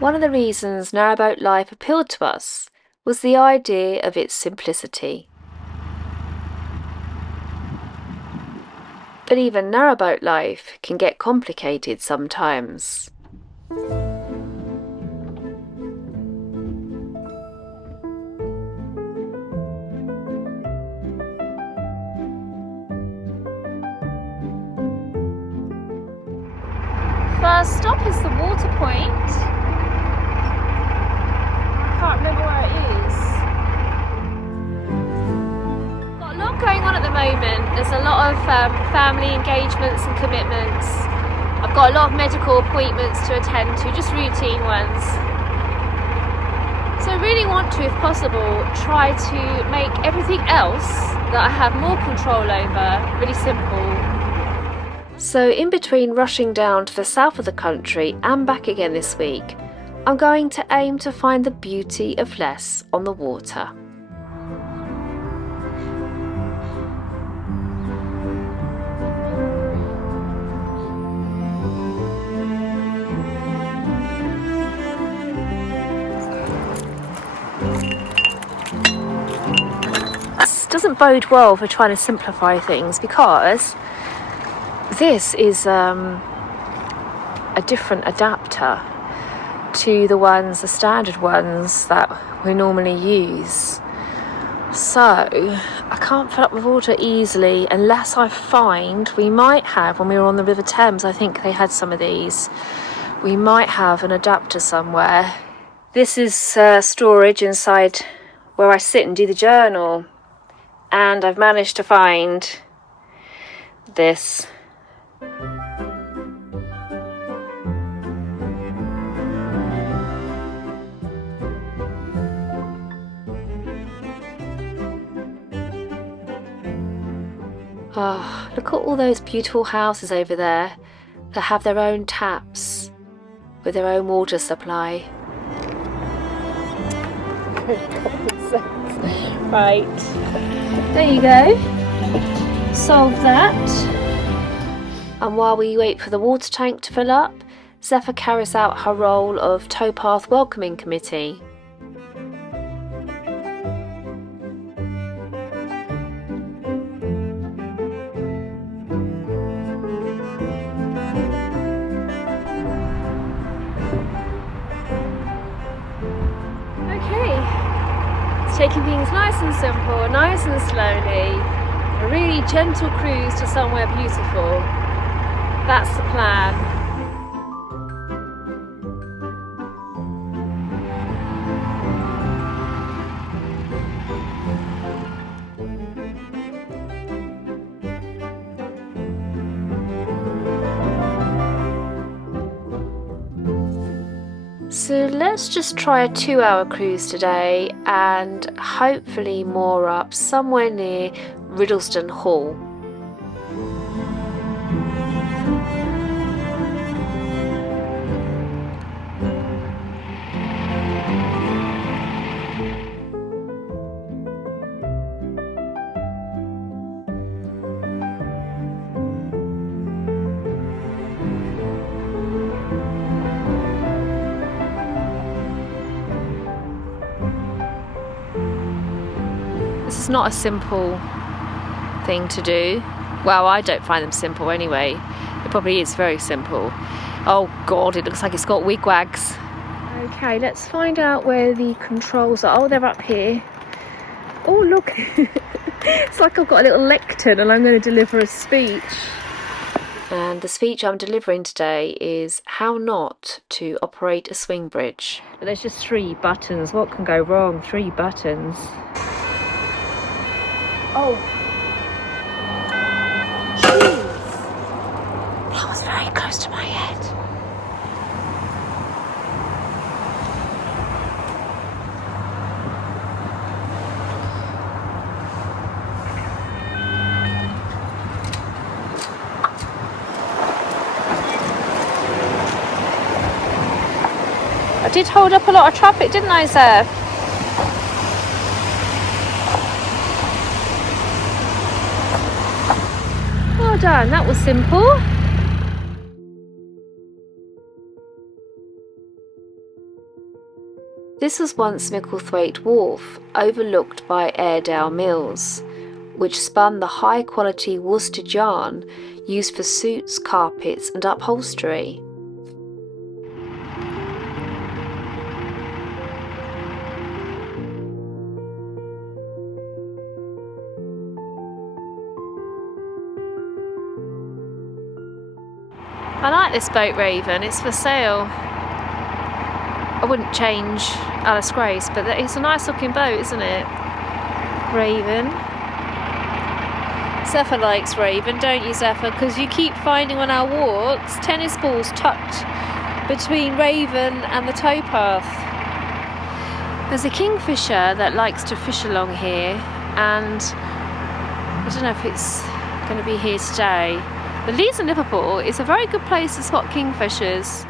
One of the reasons Narrowboat Life appealed to us was the idea of its simplicity. But even narrowboat life can get complicated sometimes. First stop is the water point. Can't remember where it is. Got a lot going on at the moment. There's a lot of family engagements and commitments. I've got a lot of medical appointments to attend to, just routine ones. So I really want to, if possible, try to make everything else that I have more control over really simple. So in between rushing down to the south of the country and back again this week, I'm going to aim to find the beauty of less on the water. This doesn't bode well for trying to simplify things, because this is a different adapter to the standard ones that we normally use. So I can't fill up with water easily unless I find, we might have, when we were on the River Thames, I think they had some of these, we might have an adapter somewhere. This is storage inside where I sit and do the journal, and I've managed to find this. Oh, look at all those beautiful houses over there that have their own taps with their own water supply. Right, there you go. Solve that. And while we wait for the water tank to fill up, Zephyr carries out her role of towpath welcoming committee. Taking things nice and simple, nice and slowly, a really gentle cruise to somewhere beautiful. That's the plan. So let's just try a 2-hour cruise today and hopefully moor up somewhere near Riddlesden Hall. This is not a simple thing to do. Well, I don't find them simple anyway. It probably is very simple. Oh God, it looks like it's got wigwags. Okay, let's find out where the controls are. Oh, they're up here. Oh, look. It's like I've got a little lectern and I'm going to deliver a speech. And the speech I'm delivering today is how not to operate a swing bridge. But there's just 3 buttons. What can go wrong? 3 buttons. Oh, jeez, that was very close to my head. I did hold up a lot of traffic, didn't I, Zeph? Well done, that was simple. This was once Micklethwaite Wharf, overlooked by Airedale Mills, which spun the high-quality worsted yarn used for suits, carpets and upholstery. I like this boat, Raven. It's for sale. I wouldn't change Alice Grace, but it's a nice looking boat, isn't it? Raven. Zephyr likes Raven, don't you, Zephyr? Because you keep finding on our walks tennis balls tucked between Raven and the towpath. There's a kingfisher that likes to fish along here, and I don't know if it's going to be here today. The Leeds and Liverpool is a very good place to spot kingfishers.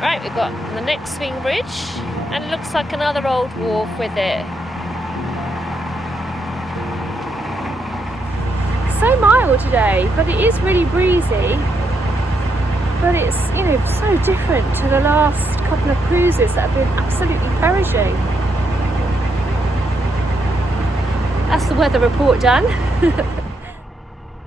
Right, we've got the next swing bridge, and it looks like another old wharf with it. It's so mild today, but it is really breezy. But it's, you know, so different to the last couple of cruises that have been absolutely perishing. That's the weather report done.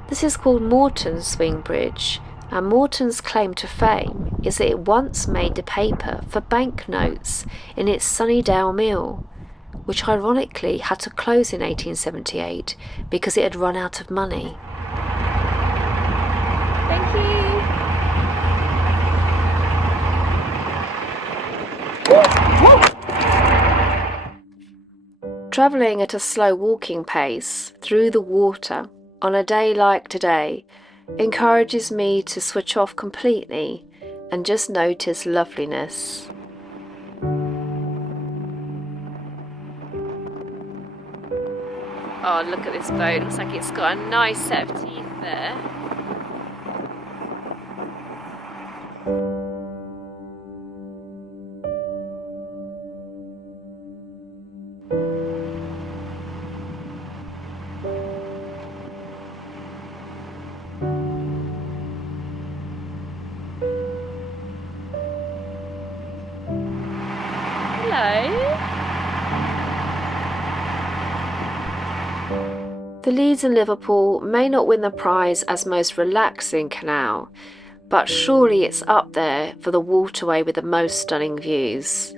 This is called Morton's Swing Bridge. And Morton's claim to fame is that it once made the paper for banknotes in its Sunnydale mill, which ironically had to close in 1878 because it had run out of money. Thank you. Travelling at a slow walking pace through the water on a day like today encourages me to switch off completely and just notice loveliness. Oh, look at this boat. Looks like it's got a nice set of teeth there. The Leeds and Liverpool may not win the prize as most relaxing canal, but surely it's up there for the waterway with the most stunning views.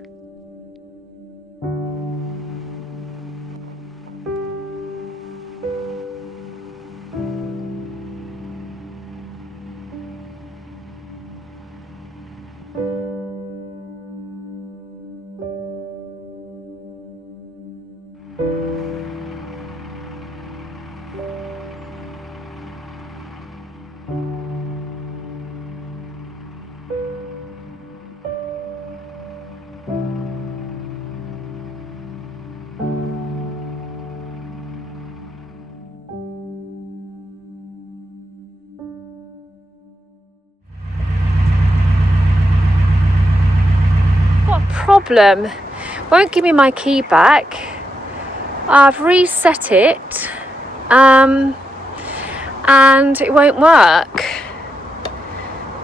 Problem, won't give me my key back. I've reset it and it won't work.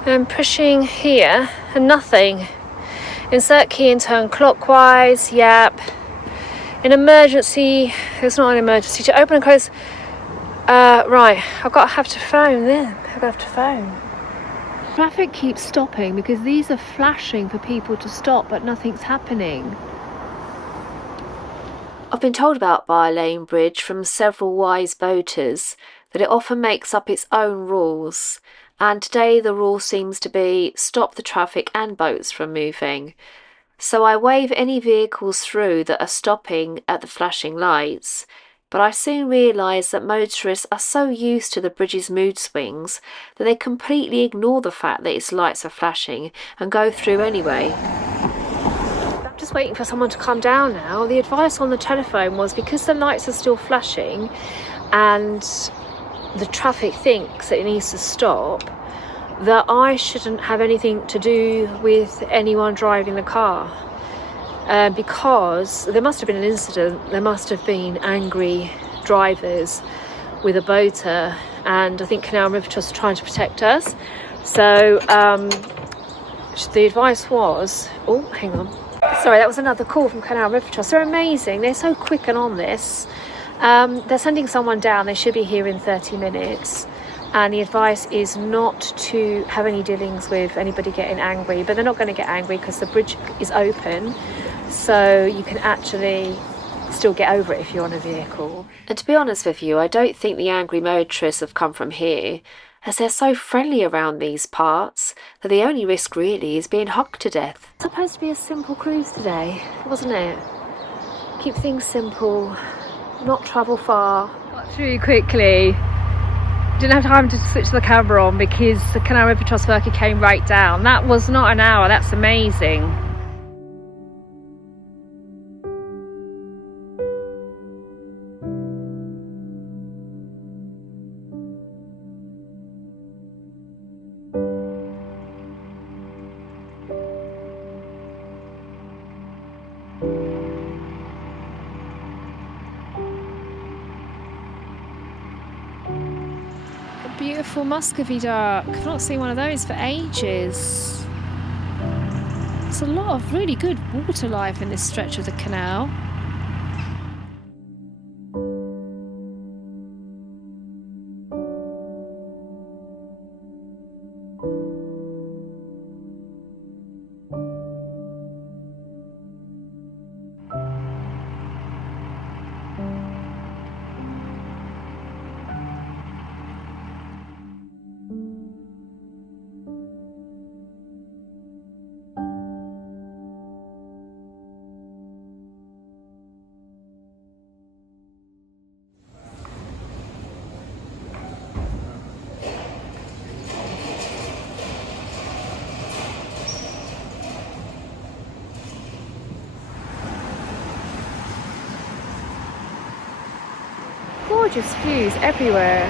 I'm pushing here and nothing. Insert key and turn clockwise. Yep. In emergency, it's not an emergency, to open and close. Right, I've got to have to phone then. I've got to phone. Traffic keeps stopping because these are flashing for people to stop, but nothing's happening. I've been told about Byre Lane Bridge from several wise boaters that it often makes up its own rules, and today the rule seems to be stop the traffic and boats from moving. So I wave any vehicles through that are stopping at the flashing lights, but I soon realise that motorists are so used to the bridge's mood swings that they completely ignore the fact that its lights are flashing and go through anyway. just waiting for someone to come down now. The advice on the telephone was, because the lights are still flashing and the traffic thinks that it needs to stop, that I shouldn't have anything to do with anyone driving the car, because there must have been an incident. There must have been angry drivers with a boater, and I think Canal River Trust are trying to protect us. So the advice was, oh, hang on. Sorry, that was another call from Canal River Trust. They're amazing. They're so quick and on this. They're sending someone down. They should be here in 30 minutes. And the advice is not to have any dealings with anybody getting angry. But they're not going to get angry because the bridge is open. So you can actually still get over it if you're on a vehicle. And to be honest with you, I don't think the angry motorists have come from here, as they're so friendly around these parts that the only risk really is being hocked to death. It's supposed to be a simple cruise today, wasn't it? Keep things simple, not travel far. Got through quickly. Didn't have time to switch the camera on because the Canal River Trust worker came right down. That was not an hour, that's amazing. Beautiful Muscovy duck. I've not seen one of those for ages. There's a lot of really good water life in this stretch of the canal. Gorgeous views everywhere.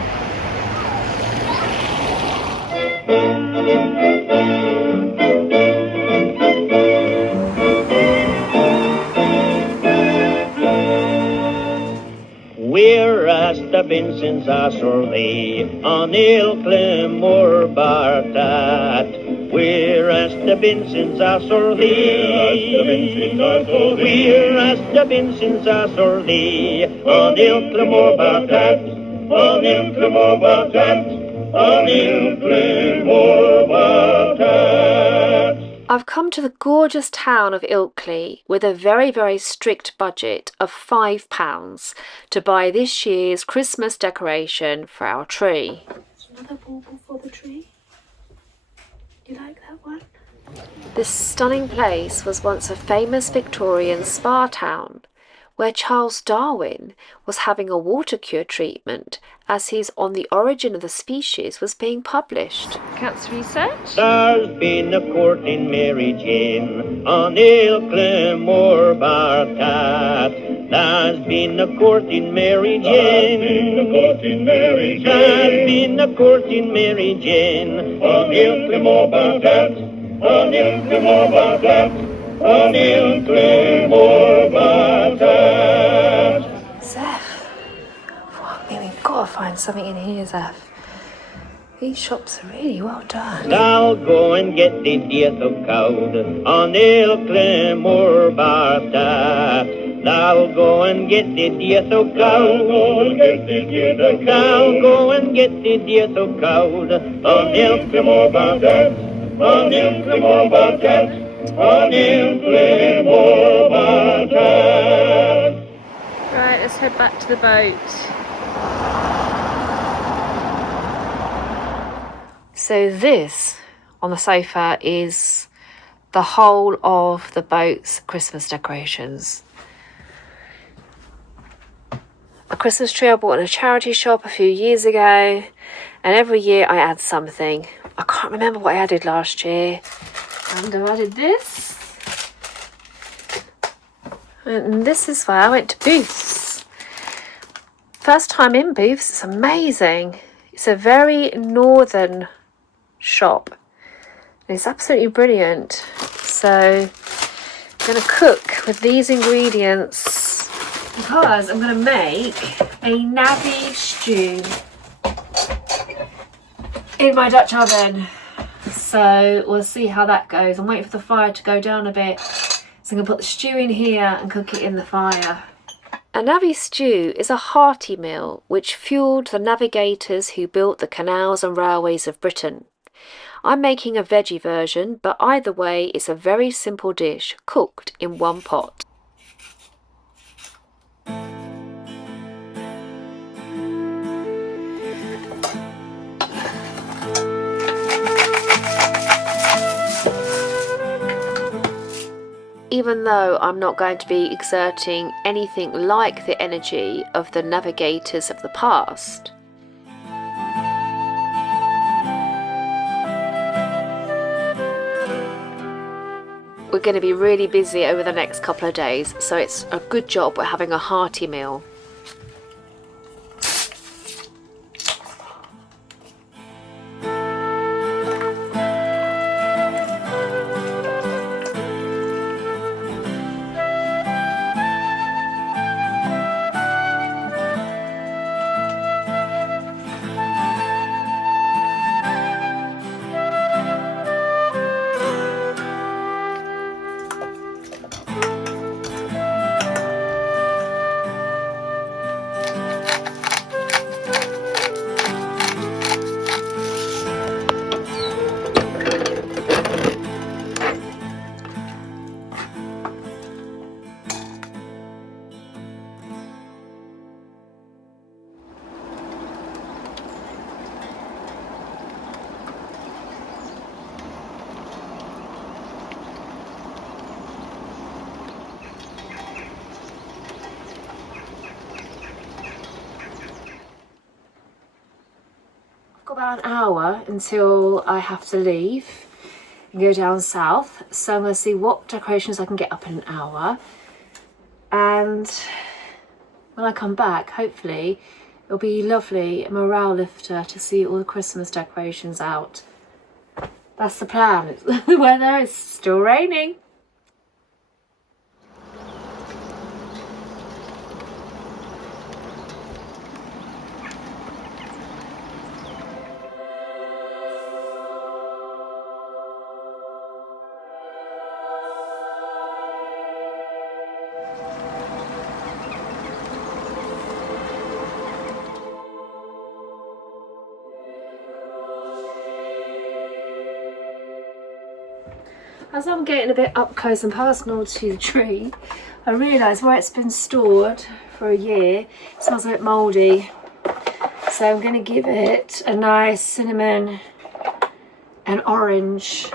We're as the Vincents are sorely on Ilkley moor bartat. We're as the Vincents are sorely. We're as the Vincents are sorely on Ilkley moor bartat. On Ilkley moor bartat. On Ilkley moor bartat. I've come to the gorgeous town of Ilkley with a very, very strict budget of £5 to buy this year's Christmas decoration for our tree. Another bauble for the tree. You like that one? This stunning place was once a famous Victorian spa town where Charles Darwin was having a water cure treatment as his On the Origin of the Species was being published. Cancer research? There's been a court in Mary Jane on Ilkley moor bartat. There's been a court in Mary Jane. There's been a court in Mary Jane on Ilkley moor bartat. On Ilkley moor bartat. On Ilkley moor bartat. Zeph, we've got to find something in here, Zeph. These shops are really well done. I'll go and get the death of cowd on Ilkley moor bartat. I'll go and get the death of cowd. I'll go and get the death of cowd on Ilkley moor bartat. On Ilkley moor bartat. On Ilkley moor bartat. Right, let's head back to the boat. So this on the sofa is the whole of the boat's Christmas decorations. A Christmas tree I bought in a charity shop a few years ago, and every year I add something. I can't remember what I added last year. And I added this. And this is why I went to Booths. First time in Booths, it's amazing. It's a very northern shop. It's absolutely brilliant. So I'm going to cook with these ingredients because I'm going to make a navvy stew in my Dutch oven. So we'll see how that goes. I'm waiting for the fire to go down a bit. So I'm going to put the stew in here and cook it in the fire. A navvy stew is a hearty meal which fuelled the navigators who built the canals and railways of Britain. I'm making a veggie version, but either way it's a very simple dish cooked in one pot. Even though I'm not going to be exerting anything like the energy of the navigators of the past, we're going to be really busy over the next couple of days, so it's a good job we're having a hearty meal. About an hour until I have to leave and go down south, so I'm going to see what decorations I can get up in an hour, and when I come back hopefully it'll be lovely morale lifter to see all the Christmas decorations out. That's the plan. The weather is still raining. As I'm getting a bit up close and personal to the tree, I realise where it's been stored for a year, it smells a bit mouldy. So I'm going to give it a nice cinnamon and orange,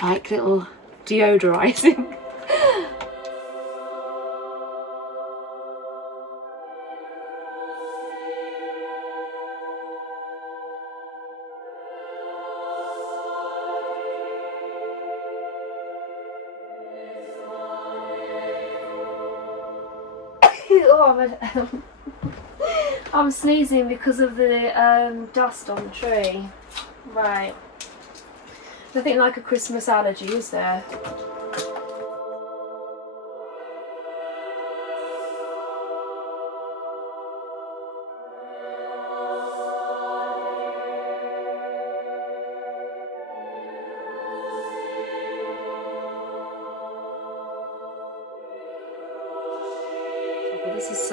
like little deodorising. I'm sneezing because of the dust on the tree. Right. Nothing like a Christmas allergy, is there? This is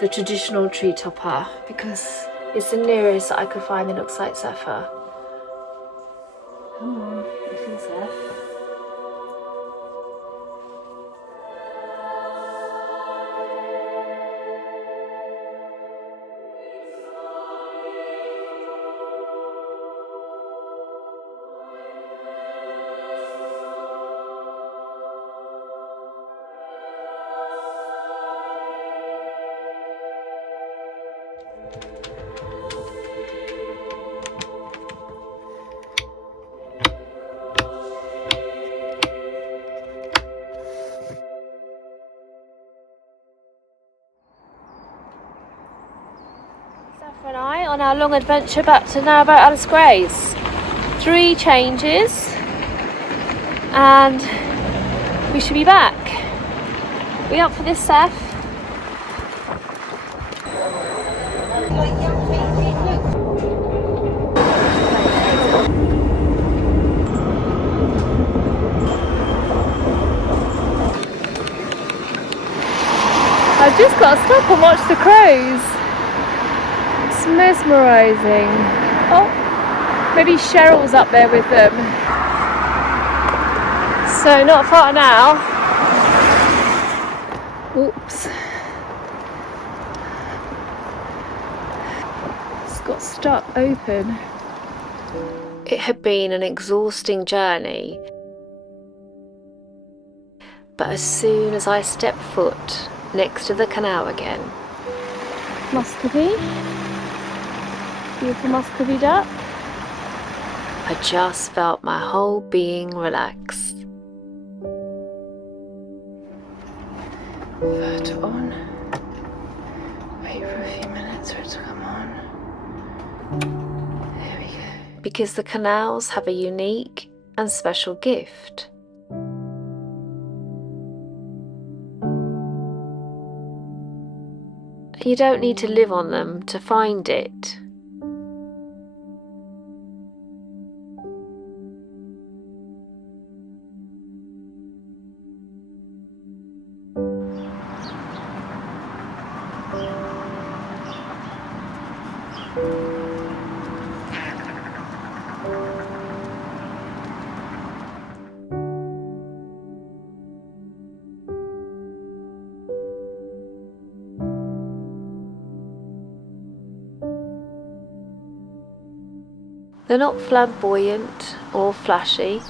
the traditional tree topper because it's the nearest that I could find that looks like Zephyr. Come on, it is there. on our long adventure back to Narrowboat Alice Gray's. 3 changes and we should be back. We up for this, Seth? I've just got to stop and watch the crows. It's mesmerising. Oh, maybe Cheryl's up there with them. So not far now. Oops. It's got stuck open. It had been an exhausting journey, but as soon as I stepped foot next to the canal again. Muscovy. Beautiful Muscovy duck. I just felt my whole being relax. Put on. Wait for a few minutes for it to come on. There we go. Because the canals have a unique and special gift. You don't need to live on them to find it. They're not flamboyant or flashy.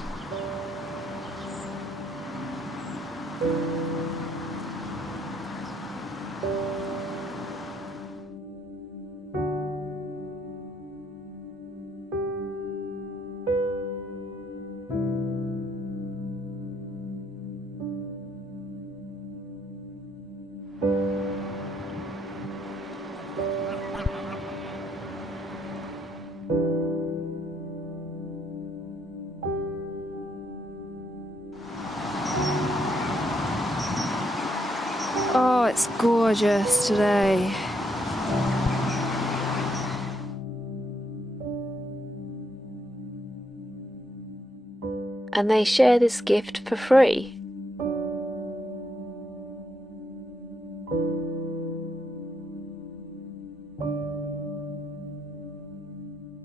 Oh, it's gorgeous today. And they share this gift for free.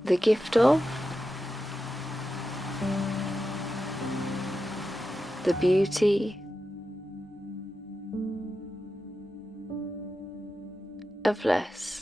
The gift of the beauty of less.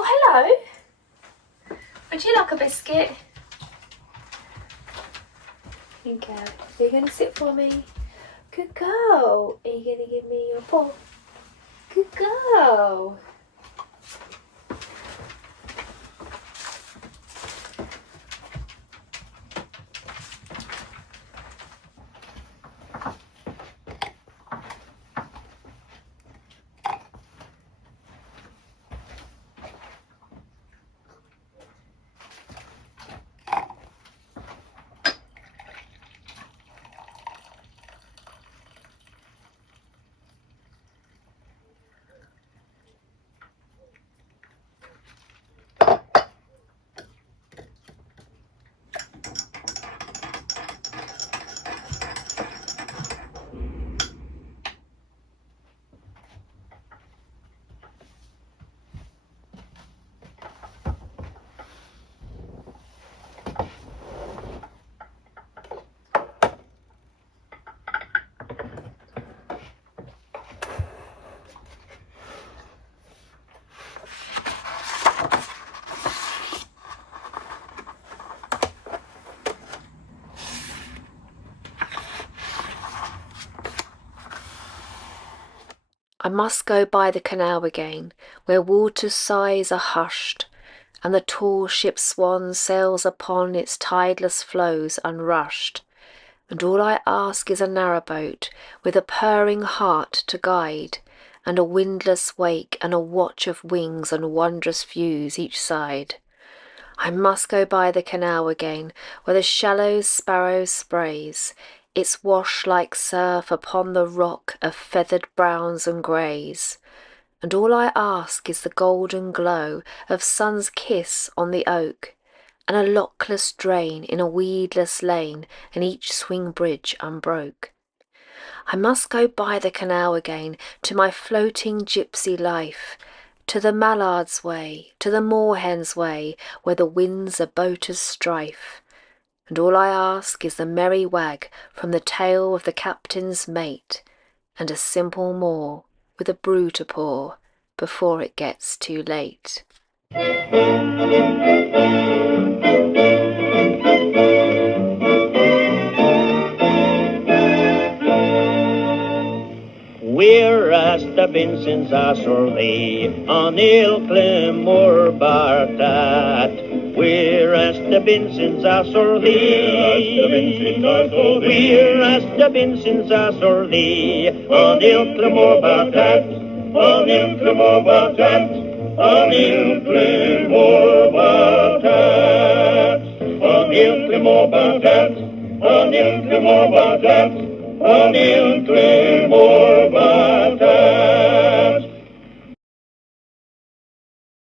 Oh, hello. Would you like a biscuit? Okay. Are you going to sit for me? Good girl. Are you going to give me your paw? Good girl. I must go by the canal again, where water's sighs are hushed, and the tall ship swan sails upon its tideless flows unrushed. And all I ask is a narrowboat with a purring heart to guide, and a windless wake and a watch of wings and wondrous views each side. I must go by the canal again, where the shallow sparrow sprays its wash like surf upon the rock of feathered browns and greys. And all I ask is the golden glow of sun's kiss on the oak, and a lockless drain in a weedless lane, and each swing bridge unbroke. I must go by the canal again to my floating gypsy life, to the mallard's way, to the moorhen's way, where the winds are boaters' strife. And all I ask is the merry wag from the tail of the captain's mate, and a simple moor with a brew to pour before it gets too late. We're as the Vincent's Assorley on Ilkley moor bartat. We're as the Vincent's Assorley. We're as the Vincent's Assorley on Ilkley moor bartat. On Ilkley moor bartat. On Ilkley moor bartat. On Ilkley moor bartat. On Ilkley moor bartat. On Ilkley moor